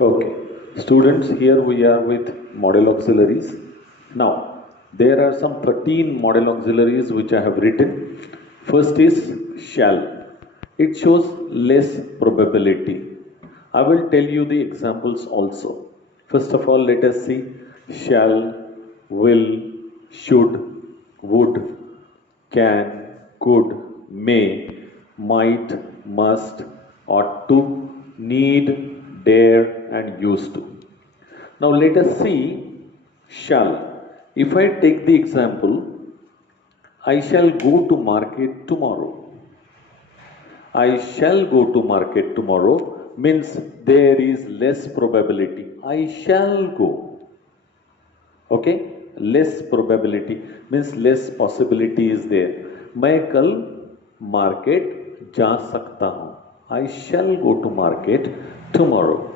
Okay, students, here we are with model auxiliaries. Now, there are some 13 model auxiliaries which I have written. First is shall. It shows less probability. I will tell you the examples also. First of all, let us see shall, will, should, would, can, could, may, might, must, ought to, need, dare, and used to. Now let us see shall. If I take the example, I shall go to market tomorrow. I shall go to market tomorrow means there is less probability. I shall go. Okay, less probability means less possibility is there. मैं कल market जा सकता हूँ. I shall go to market tomorrow.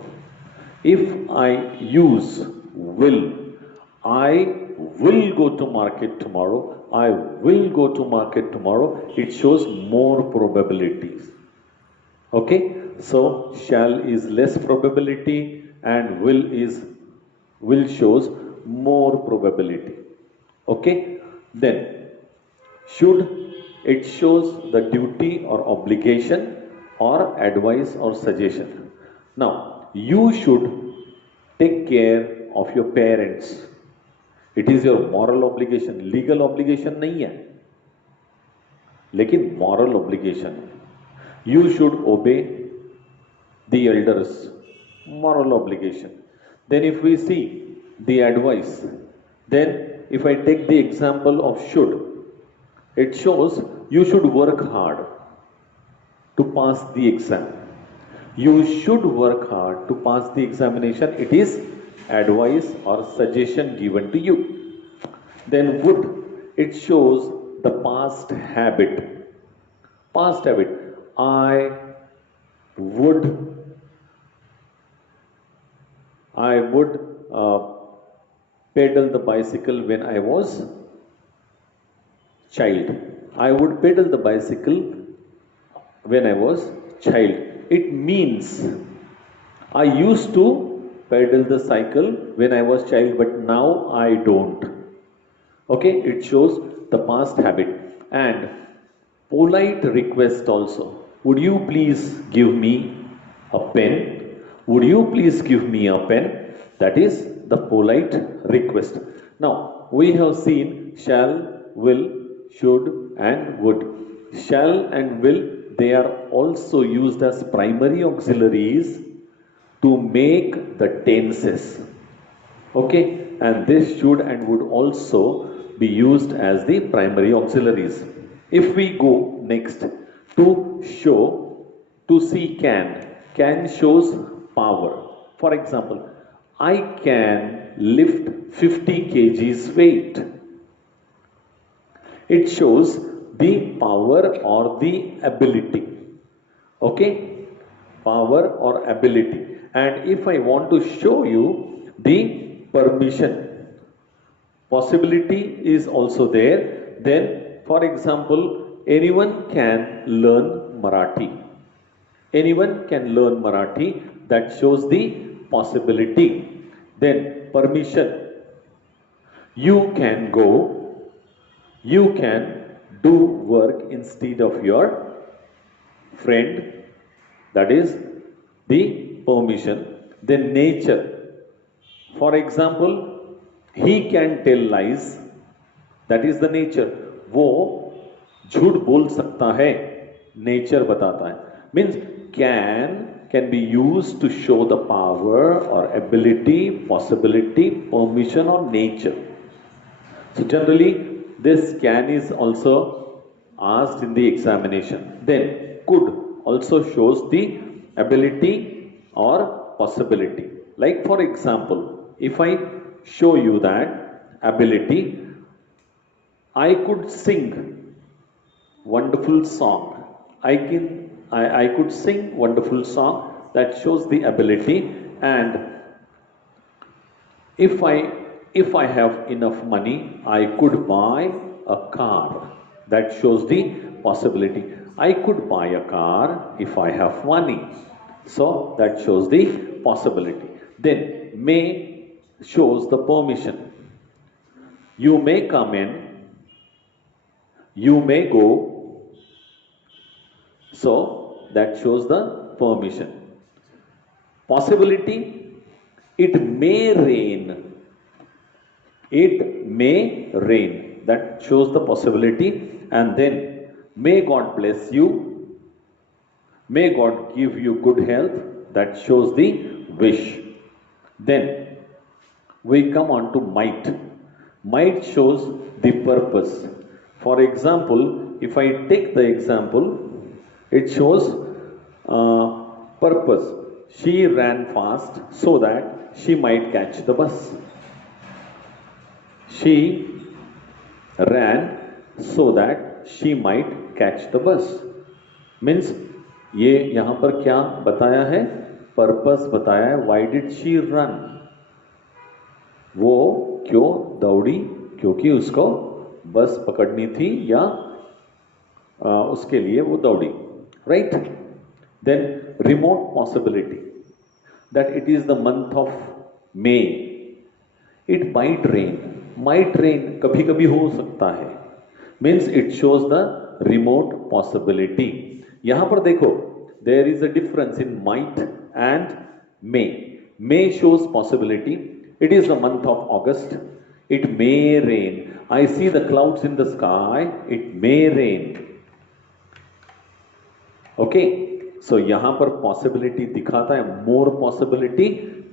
If I use will, I will go to market tomorrow. I will go to market tomorrow. It shows more probabilities. Okay, so shall is less probability and will shows more probability. Okay, then should, it shows the duty or obligation or advice or suggestion. Now you should take care of your parents. It is your moral obligation. Legal obligation नहीं है, लेकिन moral obligation है. You should obey the elders. Moral obligation. Then if we see the advice, then if I take the example of should, it shows you should work hard to pass the exam. You should work hard to pass the examination. It is advice or suggestion given to you. Then would, it shows the past habit. Past habit. I would pedal the bicycle when I was child. I would pedal the bicycle when I was child. It means I used to pedal the cycle when I was child, but now I don't. Okay, it shows the past habit. And polite request also. Would you please give me a pen? Would you please give me a pen? That is the polite request. Now we have seen shall, will, should, and would. Shall and will, they are also used as primary auxiliaries to make the tenses. Okay, and this should and would also be used as the primary auxiliaries. If we go next to show, to see can shows power. For example, I can lift 50 kgs weight. It shows the power or the ability. Okay, power or ability. And if I want to show you the permission, possibility is also there. Then for example, anyone can learn Marathi. Anyone can learn Marathi. That shows the possibility. Then permission. You can go. You can do work instead of your friend. That is the permission. Then nature. For example, he can tell lies. That is the nature. वो झूठ बोल सकता है, nature बताता है. Means can be used to show the power or ability, possibility, permission, or nature. So generally this can is also asked in the examination. Then could also shows the ability or possibility. Like for example, if I show you that ability, I could sing wonderful song. I could sing wonderful song. That shows the ability. And if I have enough money, I could buy a car. That shows the possibility. I could buy a car if I have money. So that shows the possibility. Then may shows the permission. You may come in, you may go, so that shows the permission. Possibility, it may rain, it may rain, that shows the possibility. And then may God bless you, may God give you good health, that shows the wish. Then we come on to might. Might shows the purpose. For example, if I take the example, it shows purpose. She ran fast so that she might catch the bus. She ran so that she might catch the bus. Means ये यहां पर क्या बताया है? Purpose बताया है. Why did she run? वो क्यों दौड़ी? क्योंकि उसको बस पकड़नी थी या उसके लिए वो दौड़ी. Right? Then remote possibility, that it is the month of May. It might rain. Might rain, कभी कभी हो सकता है. Means it shows the remote possibility. यहां पर देखो, there is a difference in might and may. May shows possibility. It is the month of August. It may rain. I see the clouds in the sky. It may rain. Okay. So यहां पर possibility दिखाता है more possibility,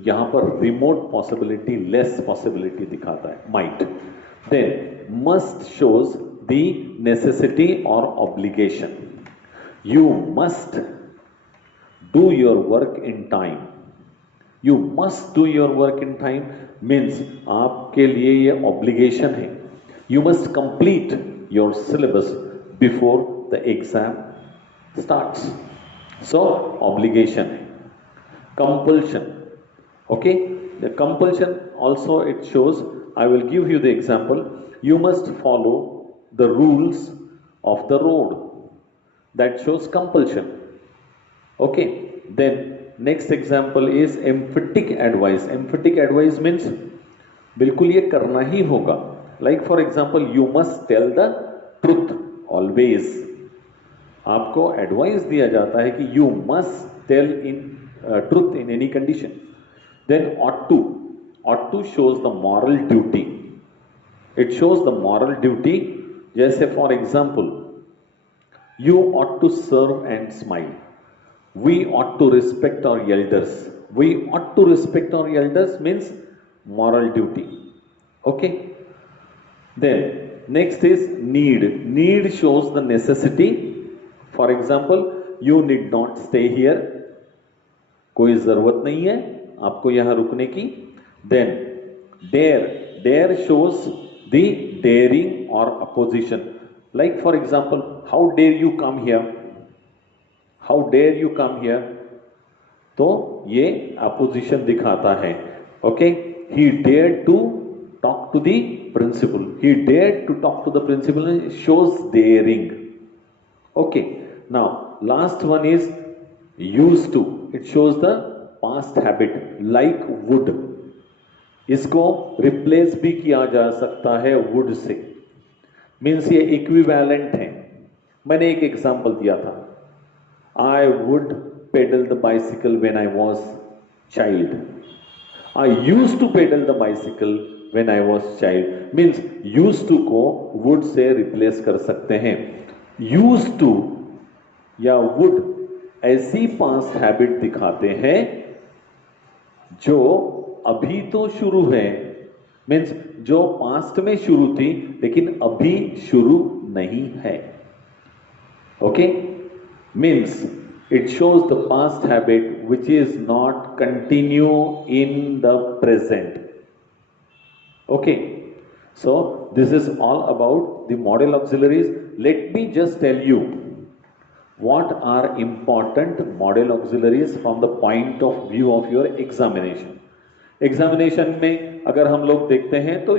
यहां पर remote possibility, less possibility दिखाता है. Might. Then must shows the necessity or obligation. You must do your work in time. You must do your work in time means आपके लिए ये obligation है. You must complete your syllabus before the exam starts. So obligation है. Compulsion. Okay, the compulsion also it shows. I will give you the example. You must follow the rules of the road. That shows compulsion. Okay, then next example is emphatic advice. Emphatic advice means बिल्कुल ये करना ही होगा. Like for example, you must tell the truth always. आपको advice दिया जाता है कि you must tell in truth in any condition. Then ought to shows the moral duty. It shows the moral duty. जैसे for example, you ought to serve and smile. We ought to respect our elders. We ought to respect our elders means moral duty. Okay. Then next is need. Need shows the necessity. For example, you need not stay here. कोई जरूरत नहीं है आपको यहां रुकने की. Then dare shows the daring or opposition. Like for example, how dare you come here? How dare you come here? तो ये opposition दिखाता है. Okay, he dared to talk to the principal. He dared to talk to the principal. Shows daring. Okay. Now, last one is used to. It shows the past habit, like would. इसको replace भी किया जा सकता है would से. Means ये equivalent है. मैंने एक example दिया था. I would pedal the bicycle when I was child. I used to pedal the bicycle when I was child. Means used to को would से replace कर सकते हैं. Used to या would ऐसी पास्ट हैबिट दिखाते हैं जो अभी तो शुरू है. मीन्स जो पास्ट में शुरू थी लेकिन अभी शुरू नहीं है. Okay, means it shows the past habit which is not continue in the present. Okay, so this is all about the modal auxiliaries. Let me just tell you what are important model auxiliaries from the point of view of your examination. Examination में अगर हम लोग देखते हैं तो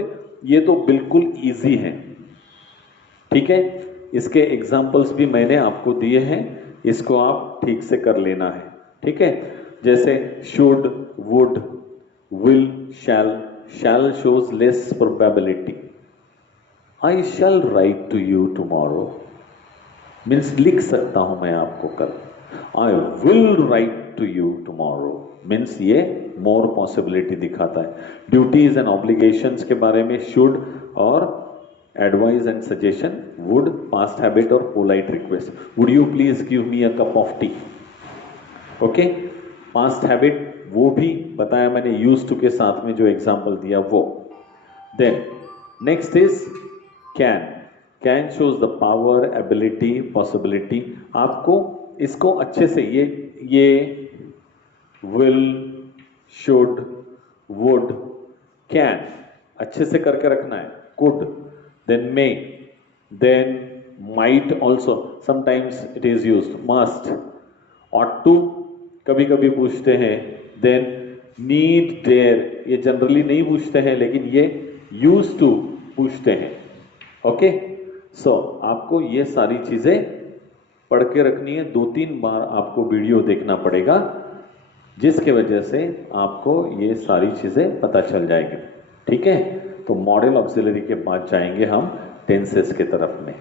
ये तो बिल्कुल इजी है. ठीक है, इसके एग्जाम्पल्स भी मैंने आपको दिए हैं, इसको आप ठीक से कर लेना है. ठीक है, जैसे should, would, will, shall shows less probability. I shall write to you tomorrow means लिख सकता हूं मैं आपको कल. I will write to you tomorrow means ये more possibility दिखाता है. Duties and obligations के बारे में should और advice and suggestion, would, past habit और polite request. Would you please give me a cup of tea? Okay? Past habit वो भी बताया मैंने used to के साथ में जो example दिया वो. Then next is can. Can shows the power, ability, possibility. आपको इसको अच्छे से ये will, should, would, can अच्छे से करके रखना है. Could, then may, then might also. Sometimes it is used. Must, ought to कभी कभी पूछते हैं. Then need, dare ये जनरली नहीं पूछते हैं लेकिन ये used to पूछते हैं. ओके सो आपको ये सारी चीजें पढ़ के रखनी है. 2-3 बार आपको वीडियो देखना पड़ेगा जिसके वजह से आपको ये सारी चीजें पता चल जाएगी. ठीक है, तो मॉडल ऑक्सिलरी के बाद जाएंगे हम टेंसेस के तरफ में.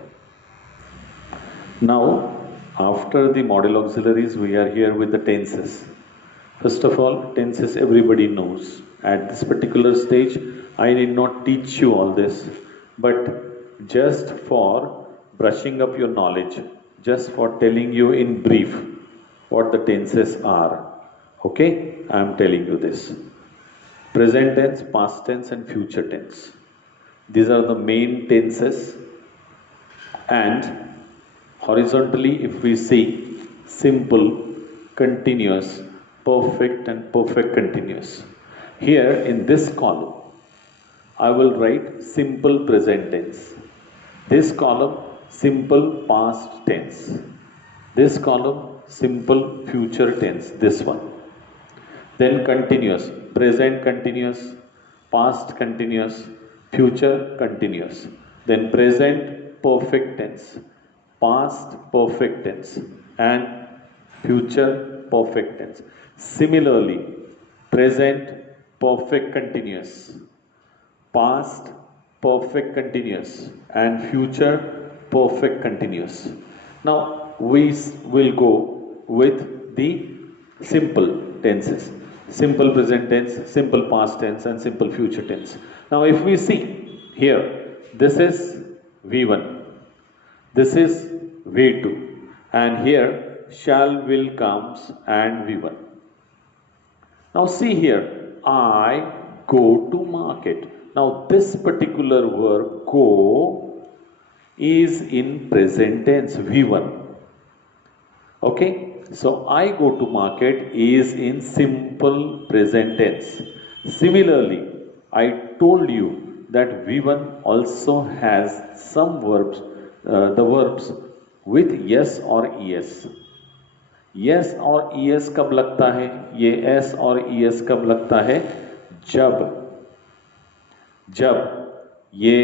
Now after the modal auxiliaries we are here with the tenses. First of all tenses everybody knows. At this particular stage I need not teach you all this, but just for brushing up your knowledge, just for telling you in brief what the tenses are. Okay, I am telling you this. Present tense, past tense and future tense. These are the main tenses. And horizontally if we see simple, continuous, perfect and perfect continuous. Here in this column I will write simple present tense. This column simple past tense. This column simple future tense, this one. Then continuous, present continuous, past continuous, future continuous. Then present perfect tense, past perfect tense and future perfect tense. Similarly, present perfect continuous, past perfect continuous and future perfect continuous. Now we will go with the simple tenses. Simple present tense, simple past tense and simple future tense. Now if we see here, this is V1, this is V2 and here shall, will comes and V1. Now see here, I go to market. Now this particular verb go is in present tense V1. Okay, so I go to market is in simple present tense. Similarly, I told you that V1 also has some verbs, the verbs with yes or es. Yes और es कब लगता है? ये s और es कब लगता है? जब ये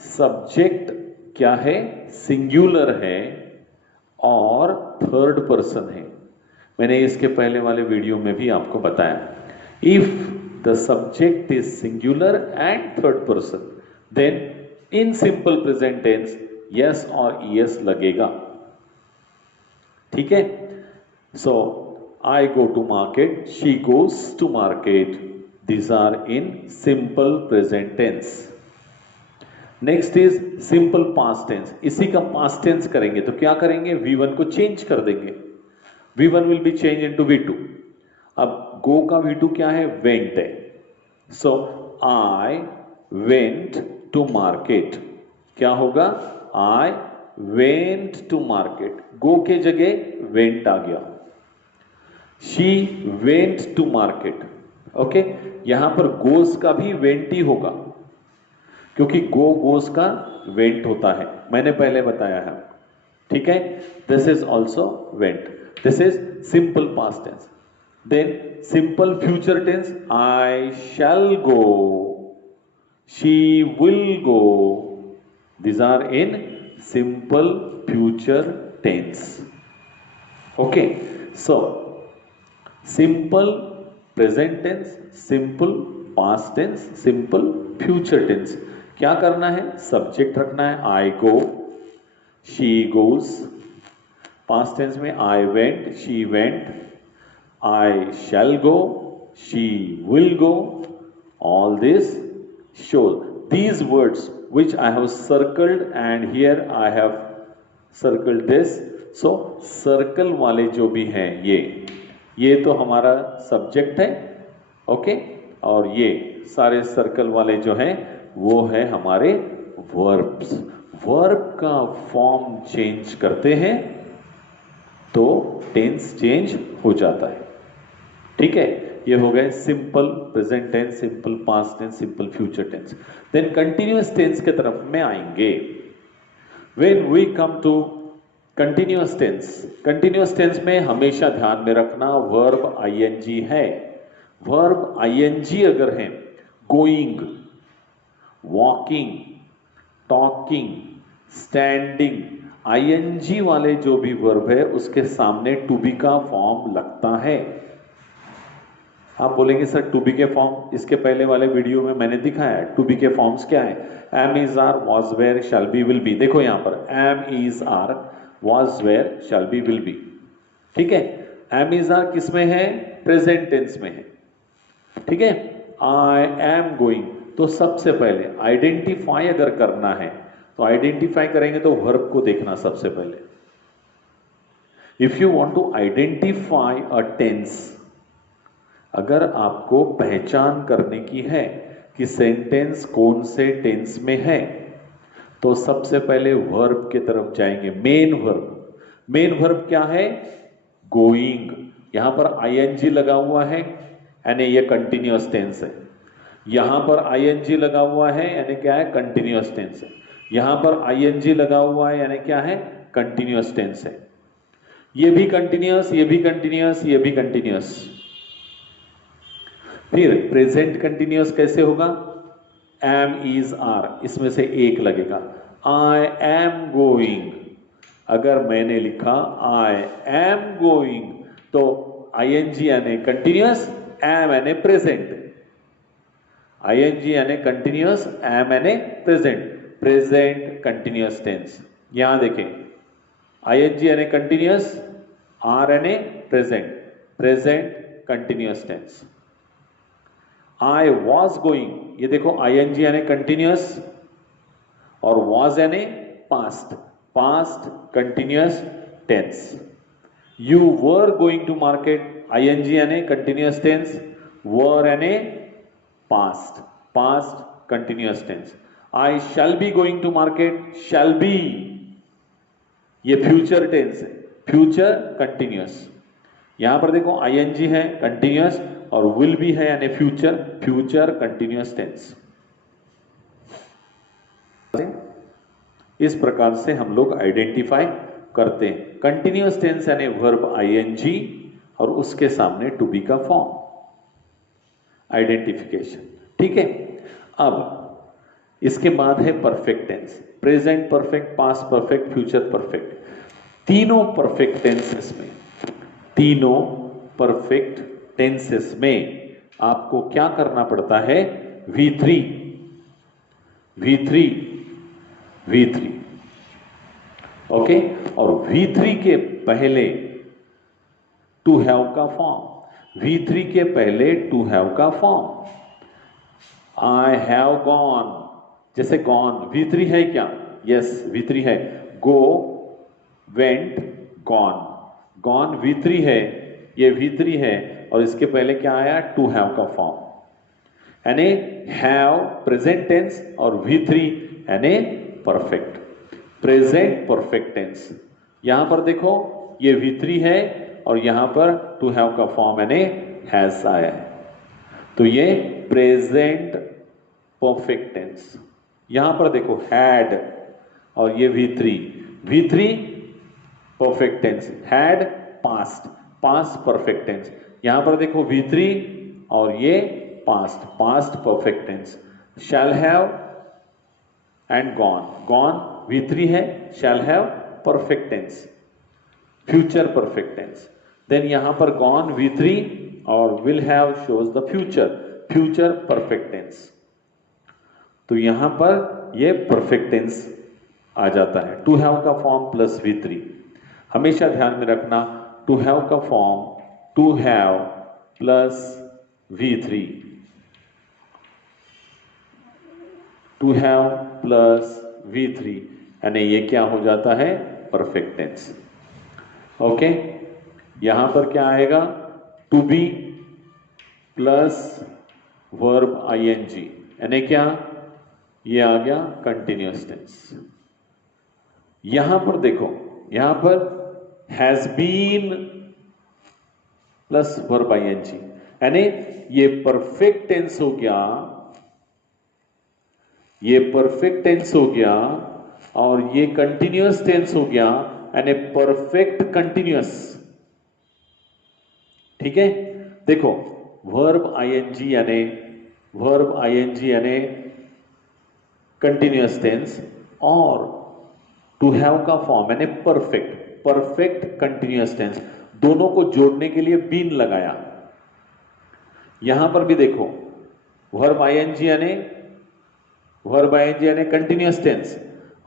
सब्जेक्ट क्या है? सिंगुलर है और थर्ड पर्सन है. मैंने इसके पहले वाले वीडियो में भी आपको बताया. If the subject is singular and third person then in simple present tense S और ईएस लगेगा. ठीक है, so I go to market, she goes to market. These are in simple present tense. Next is simple past tense. इसी का past tense करेंगे तो क्या करेंगे? V1 को change कर देंगे. V1 will be changed into V2. अब go का V2 क्या है? Went है. So I went to market. क्या होगा? I went to market. Go के जगह went आ गया. She went to market. Okay, यहां पर गोस का भी वेंट ही होगा क्योंकि गो गोस का वेंट होता है, मैंने पहले बताया है. ठीक है, this is also went. This is simple past tense. Then simple future tense, I shall go, she will go. These are in simple future tense. Okay, so simple present tense, simple past tense, simple future tense. क्या करना है? Subject रखना है, I go, she goes. Past tense में I went, she went, I shall go, she will go. All this shows these words which I have circled and here I have circled this. So circle वाले जो भी हैं ये तो हमारा subject है, okay, और ये सारे सर्कल वाले जो हैं वो है हमारे वर्ब्स। वर्ब का फॉर्म चेंज करते हैं तो टेंस चेंज हो जाता है, ठीक है। ये हो गए simple present tense, simple past tense, simple future tense. Then continuous tense के तरफ में आएंगे। When we come to continuous tense, continuous tense में हमेशा ध्यान में रखना वर्ब आईएनजी है। वर्ब आईएनजी अगर है, going, walking, talking, standing, ING वाले जो भी वर्ब है उसके सामने टू बी का फॉर्म लगता है। आप बोलेंगे सर टू बी के फॉर्म इसके पहले वाले वीडियो में मैंने दिखाया है। टू बी के फॉर्म्स क्या है? Am is are, was were, shall be, will be. देखो यहां पर am is are, was were, shall be, will be, ठीक है। एम इज आर किस में है? प्रेजेंट टेंस में है, ठीक है। आई एम गोइंग, तो सबसे पहले आइडेंटिफाई अगर करना है तो आइडेंटिफाई करेंगे तो वर्ब को देखना सबसे पहले। If you want to identify a tense, अगर आपको पहचान करने की है कि सेंटेंस कौन से टेंस में है तो सबसे पहले वर्ब के तरफ जाएंगे। मेन वर्ब, मेन वर्ब क्या है? गोइंग। यहां पर आईएनजी लगा हुआ है यानी ये कंटिन्यूअस टेंस है। यहां पर आईएनजी लगा हुआ है यानी क्या है? कंटिन्यूअस टेंस है। यहां पर आईएनजी लगा हुआ है यानी क्या है? कंटिन्यूअस टेंस है। ये भी कंटिन्यूअस, ये भी कंटिन्यूअस, ये भी कंटिन्यूअस। फिर प्रेजेंट कंटिन्यूअस कैसे होगा? एम इज आर, इसमें से एक लगेगा। आई एम गोइंग, अगर मैंने लिखा आई एम गोइंग तो आईएनजी यानी कंटिन्यूअस, एम यानी प्रेजेंट। आईएनजी यानी कंटिन्यूअस, एम यानी प्रेजेंट, प्रेजेंट कंटिन्यूअस टेंस। यहां देखें आईएनजी यानी कंटिन्यूअस, आर यानी present, present continuous tense. I was going, ये देखो आईएनजी यानी कंटिन्यूअस और वॉज यानी past, past continuous tense. You were going to market, ING यानी कंटिन्यूअस टेंस, वर यानी past, past continuous tense. I shall be going to market, shall be ये future tense है, future continuous. यहां पर देखो ING है continuous और will be है यानी फ्यूचर, फ्यूचर कंटिन्यूअस टेंस। इस प्रकार से हम लोग आइडेंटिफाई करते हैं। कंटिन्यूअस टेंस यानी वर्ब आईएनजी और उसके सामने टू बी का फॉर्म, आइडेंटिफिकेशन, ठीक है। अब इसके बाद है perfect tense, present perfect, past perfect, future perfect. तीनों परफेक्ट टेंसेस में, तीनों परफेक्ट टेंसेस में आपको क्या करना पड़ता है? V3, V3, V3, okay. और V3 के पहले टू हैव का फॉर्म, V3 के पहले टू हैव का फॉर्म। आई हैव गॉन, जैसे गॉन V3 है क्या? यस V3 है। गो, वेंट, गॉन, गॉन V3 है, ये V3 है और इसके पहले क्या आया? टू हैव का फॉर्म, यानी हैव प्रेजेंट टेंस और V3 यानी परफेक्ट, प्रेजेंट परफेक्ट टेंस। यहां पर देखो ये V3 है और यहां पर टू हैव का फॉर्म यानी हैज आया है, तो ये प्रेजेंट परफेक्ट टेंस। यहां पर देखो हैड और ये V3, V3 perfect tense, had past, past perfect tense. यहां पर देखो V3 और ये past, past perfect tense. Shall have and gone, gone V3 है, shall have perfect tense, future perfect tense. Then यहां पर गॉन V3 और will have shows the future, future perfect tense। तो यहां पर ये perfect tense आ जाता है। to have का फॉर्म प्लस V3। हमेशा ध्यान में रखना, to have का form to have plus V3, to have plus V3, यानी ये क्या हो जाता है, परफेक्ट टेंस। ओके, यहां पर क्या आएगा, to be plus verb ING, यानी क्या, ये आ गया कंटिन्यूअस टेंस। यहां पर देखो, यहां पर has been plus verb ING, यानी ये परफेक्ट टेंस हो गया, ये परफेक्ट टेंस हो गया और ये कंटिन्यूअस टेंस हो गया, यानी परफेक्ट कंटिन्यूअस। ठीक है, देखो वर्ब ING यानी कंटिन्यूअस टेंस और टू हैव का फॉर्म यानी परफेक्ट कंटिन्यूअस टेंस, दोनों को जोड़ने के लिए बीन लगाया। यहां पर भी देखो वर्ब ING यानी कंटिन्यूअस टेंस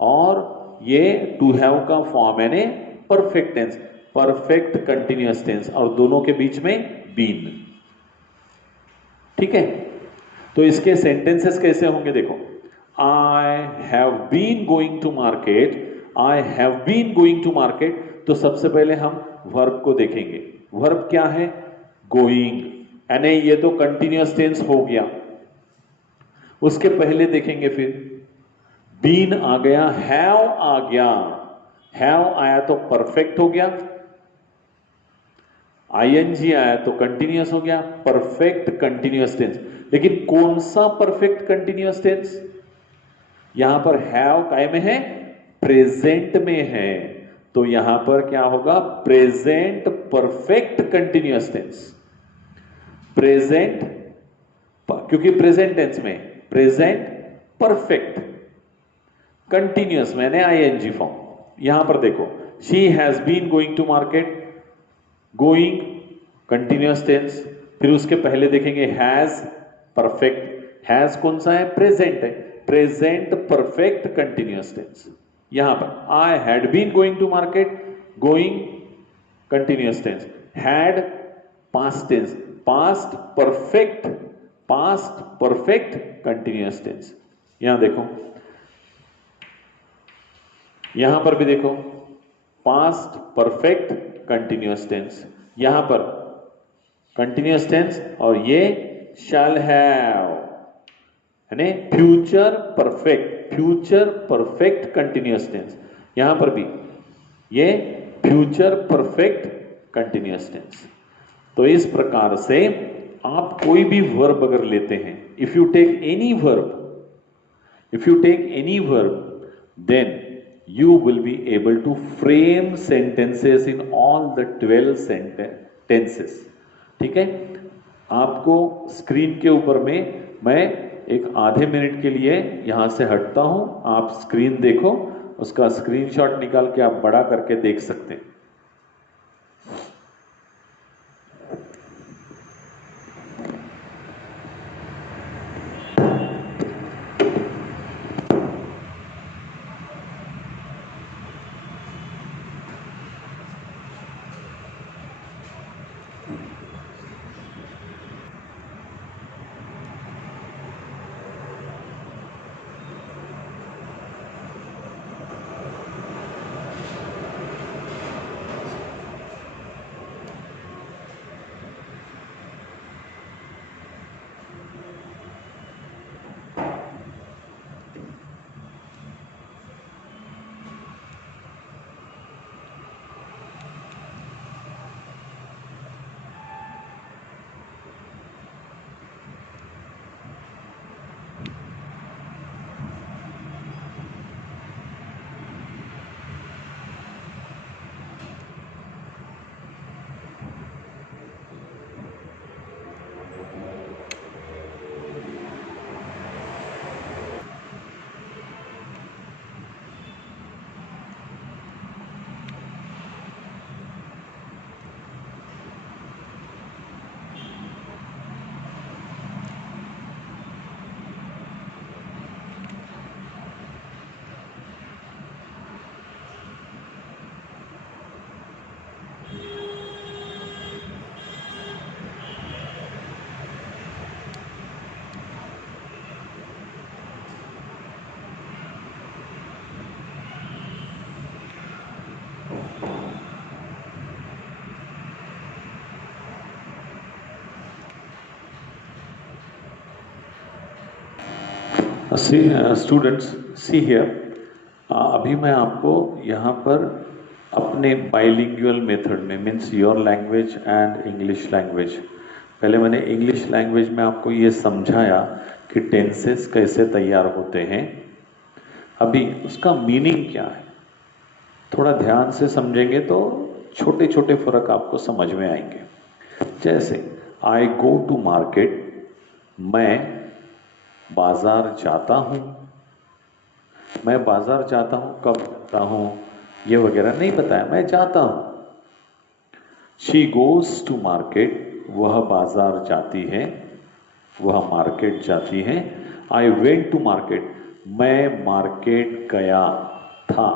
और ये टू हैव का फॉर्म यानी perfect tense, perfect continuous tense, और दोनों के बीच में बीन। ठीक है, तो इसके सेंटेंसेस कैसे होंगे, देखो I have been going to market, I have been going to market, तो सबसे पहले हम वर्ब को देखेंगे। वर्ब क्या है, गोइंग, यानी ये तो कंटिन्यूअस टेंस हो गया। उसके पहले देखेंगे फिर बीन आ गया, हैव आ गया, हैव आया तो परफेक्ट हो गया, ING आया तो कंटिन्यूअस हो गया, परफेक्ट कंटिन्यूअस टेंस। लेकिन कौन सा परफेक्ट कंटिन्यूअस टेंस, यहां पर हैव काय में है, प्रेजेंट में है, तो यहां पर क्या होगा, present perfect continuous tense. Present, क्योंकि प्रेजेंट टेंस में प्रेजेंट परफेक्ट कंटिन्यूअस में ING फॉर्म। यहां पर देखो she has been going to market, going continuous tense, फिर उसके पहले देखेंगे हैज परफेक्ट, हैज कौन सा है, प्रेजेंट है, प्रेजेंट परफेक्ट कंटिन्यूअस टेंस। यहां पर I had been going to market, going continuous tense, had past tense, past perfect continuous tense. यहां देखो, यहां पर भी देखो पास्ट परफेक्ट कंटिन्यूअस टेंस, यहां पर कंटिन्यूअस टेंस और ये शैल हैव, यानी फ्यूचर परफेक्ट कंटिन्यूअस टेंस। यहां पर भी ये फ्यूचर परफेक्ट कंटिन्यूअस टेंस। तो इस प्रकार से आप कोई भी वर्ब अगर लेते हैं, if you take any verb then you will be able to frame sentences in all the 12 tenses। ठीक है, आपको स्क्रीन के ऊपर में मैं एक आधे मिनट के लिए यहां से हटता हूं, आप स्क्रीन देखो, उसका स्क्रीनशॉट निकाल के आप बड़ा करके देख सकते हैं। स्टूडेंट्स सी हियर, अभी मैं आपको यहाँ पर अपने बाइलिंगुअल मेथड में means your language and English language, पहले मैंने इंग्लिश लैंग्वेज में आपको ये समझाया कि टेंसेस कैसे तैयार होते हैं। अभी उसका मीनिंग क्या है थोड़ा ध्यान से समझेंगे तो छोटे छोटे फर्क आपको समझ में आएंगे। जैसे आई गो टू मार्केट, मैं बाजार जाता हूँ। मैं बाजार जाता हूँ, कब जाता हूँ ये वगैरह नहीं बताया, मैं जाता हूँ। शी गोज टू मार्केट, वह बाजार जाती है, वह मार्केट जाती है। आई वेंट टू मार्केट, मैं मार्केट गया था।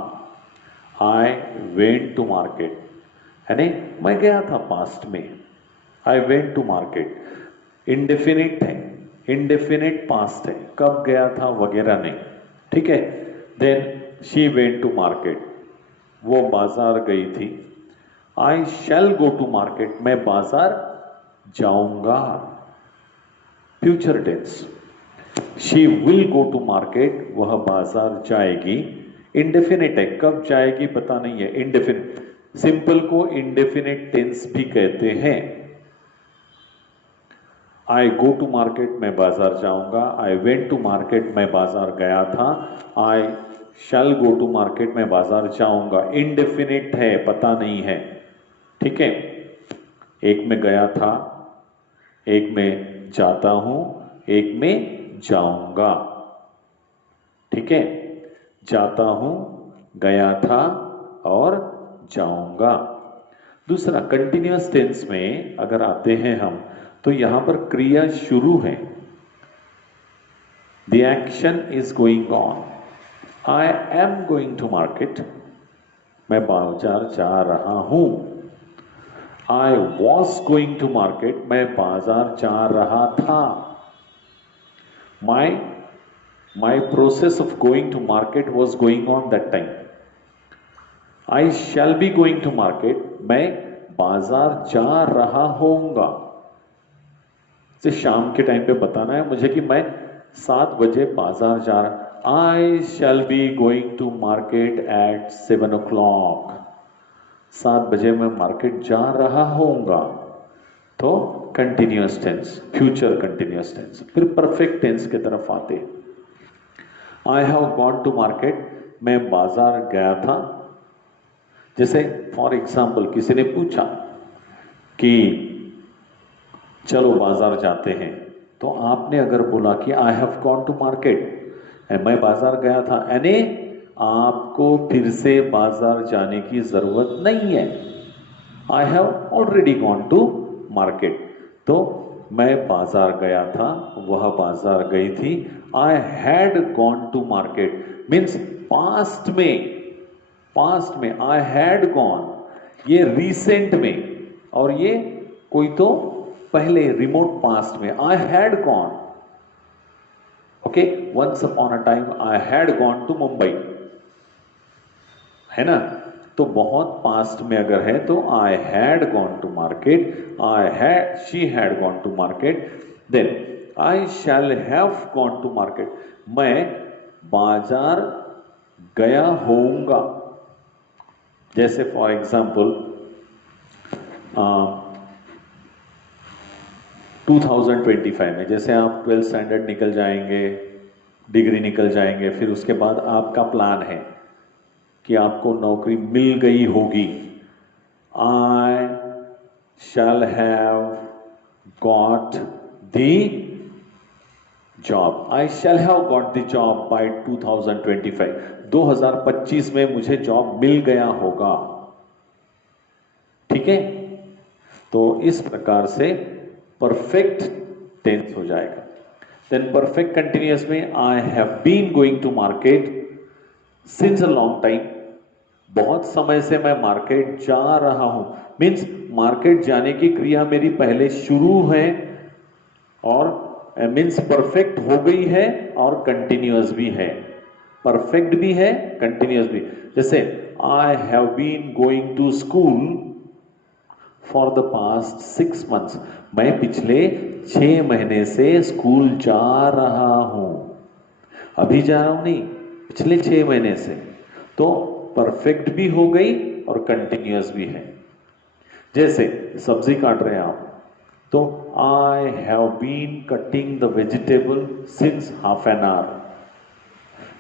आई वेंट टू मार्केट है नहीं, मैं गया था पास्ट में। I went to market indefinite है, इंडेफिनिट पास्ट है, कब गया था वगैरह नहीं, ठीक है। Then she went to market, वो बाजार गई थी। आई शैल गो टू मार्केट, मैं बाजार जाऊंगा, future tense. She will go to market, वह बाजार जाएगी, इंडेफिनिट है, कब जाएगी पता नहीं है, इंडेफिनिट। सिंपल को इंडेफिनिट टेंस भी कहते हैं। आई गो टू मार्केट, मैं बाजार जाऊंगा। आई वेंट टू मार्केट, मैं बाजार गया था। आई शैल गो टू मार्केट, मैं बाजार जाऊंगा, इंडेफिनिट है, पता नहीं है, ठीक है। एक में गया था, एक में जाता हूं, एक में जाऊंगा, ठीक है। जाता हूं, गया था और जाऊंगा। दूसरा कंटिन्यूअस टेंस में अगर आते हैं हम तो यहां पर क्रिया शुरू है, the action is going on. I am going to market, मैं बाजार जा रहा हूं। I was going to market, मैं बाजार जा रहा था। My process of going to market was going on that time. I shall be going to market, मैं बाजार जा रहा होऊंगा। से शाम के टाइम पे बताना है मुझे कि मैं 7 बजे बाजार जा रहा। I shall be going to market at 7 o'clock, 7 बजे मैं मार्केट जा रहा होऊंगा। तो continuous tense, future continuous tense. फिर परफेक्ट टेंस की तरफ आते हैं। I have gone to market, मैं बाजार गया था। जैसे फॉर एग्जाम्पल किसी ने पूछा कि चलो बाजार जाते हैं, तो आपने अगर बोला कि I have gone to market, मैं बाजार गया था, यानी आपको फिर से बाजार जाने की जरूरत नहीं है। I have already gone to market, तो मैं बाजार गया था, वह बाजार गई थी। I had gone to market means past में आई हैड गॉन, ये रिसेंट में, और ये कोई तो पहले रिमोट पास्ट में, I had gone. Okay, once upon a time I had gone to Mumbai, है ना। तो बहुत पास्ट में अगर है तो I had gone to market, she had gone to market. Then I shall have gone to market, मैं बाजार गया होऊंगा। जैसे फॉर एग्जाम्पल 2025 में जैसे आप 12th स्टैंडर्ड निकल जाएंगे, डिग्री निकल जाएंगे, फिर उसके बाद आपका प्लान है कि आपको नौकरी मिल गई होगी। I shall have got the job, I shall have got the job by 2025, 2025 में मुझे जॉब मिल गया होगा, ठीक है। तो इस प्रकार से परफेक्ट टेंस हो जाएगा। देन परफेक्ट कंटिन्यूअस में I have been going to market since a long time, बहुत समय से मैं मार्केट जा रहा हूं, मीन्स मार्केट जाने की क्रिया मेरी पहले शुरू है और मीन्स परफेक्ट हो गई है और कंटिन्यूअस भी है, परफेक्ट भी है कंटिन्यूअस भी। जैसे I have been going to school for the past 6 months, मैं पिछले 6 महीने से स्कूल जा रहा हूं। अभी जा रहा हूं नहीं, पिछले 6 महीने से। तो परफेक्ट भी हो गई और कंटिन्यूअस भी है। जैसे सब्जी काट रहे हैं आप, तो I have been cutting the vegetable since half an hour.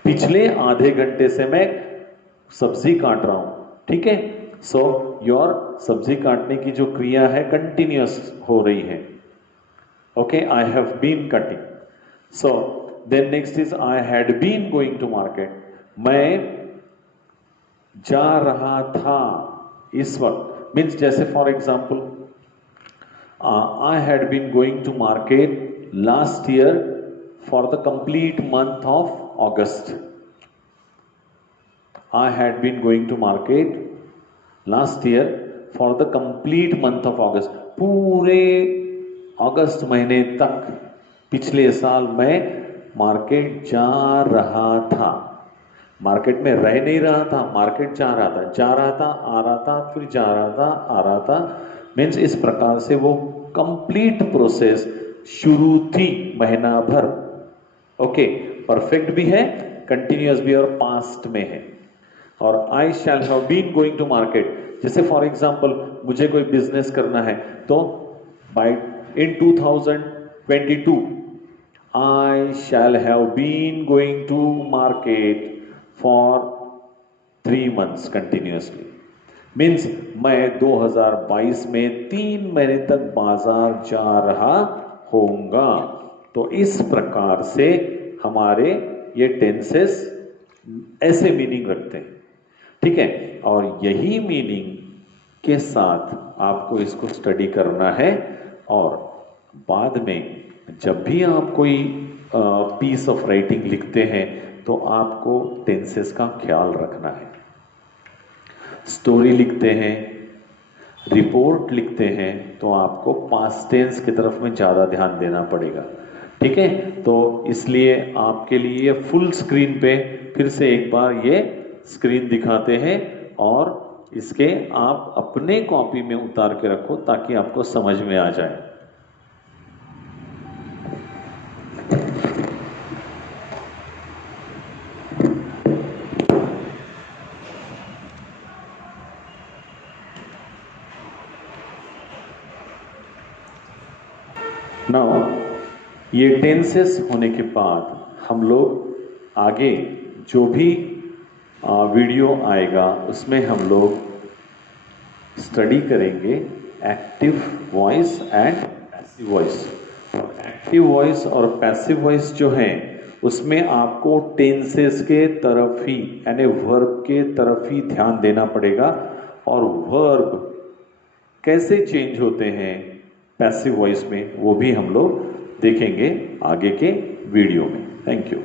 पिछले आधे घंटे से मैं सब्जी काट रहा हूं, ठीक है। सो योर सब्जी काटने की जो क्रिया है कंटिन्यूअस हो रही है। Okay, I have been cutting. So then next is I had been going to market. मैं जा रहा था इस वक्त, मीन्स जैसे for example I had been going to market last year for the complete month of August. I had been going to market last year for the complete month of August. पूरे अगस्त महीने तक पिछले साल मैं market जा रहा था। Market में रह नहीं रहा था, मार्केट जा रहा था, जा रहा था, आ रहा था, फिर जा रहा था, आ रहा था। मीन्स इस प्रकार से वो कंप्लीट प्रोसेस शुरू थी महीना भर। ओके, परफेक्ट भी है, कंटिन्यूअस भी और पास्ट में है। और I shall have been going to market, जैसे फॉर एग्जाम्पल मुझे कोई बिजनेस करना है, तो by in 2022 I shall have been going to market for 3 months continuously. Means मैं 2022 में 3 महीने तक बाजार जा रहा होऊंगा। तो इस प्रकार से हमारे ये टेंसेस ऐसे मीनिंग रखते हैं, ठीक है। और यही मीनिंग के साथ आपको इसको स्टडी करना है, और बाद में जब भी आप कोई पीस ऑफ राइटिंग लिखते हैं तो आपको टेंसेस का ख्याल रखना है। स्टोरी लिखते हैं, रिपोर्ट लिखते हैं, तो आपको पास्ट टेंस की तरफ में ज़्यादा ध्यान देना पड़ेगा, ठीक है। तो इसलिए आपके लिए फुल स्क्रीन पे फिर से एक बार ये स्क्रीन दिखाते हैं, और इसके आप अपने कॉपी में उतार के रखो ताकि आपको समझ में आ जाए। नाउ ये टेंसेस होने के बाद हम लोग आगे जो भी वीडियो आएगा उसमें हम लोग स्टडी करेंगे active voice and passive voice. Active voice और पैसिव वॉइस जो हैं उसमें आपको टेंसेस के तरफ ही, यानी वर्ब के तरफ ही ध्यान देना पड़ेगा, और वर्ब कैसे चेंज होते हैं पैसिव वॉइस में वो भी हम लोग देखेंगे आगे के वीडियो में। Thank you.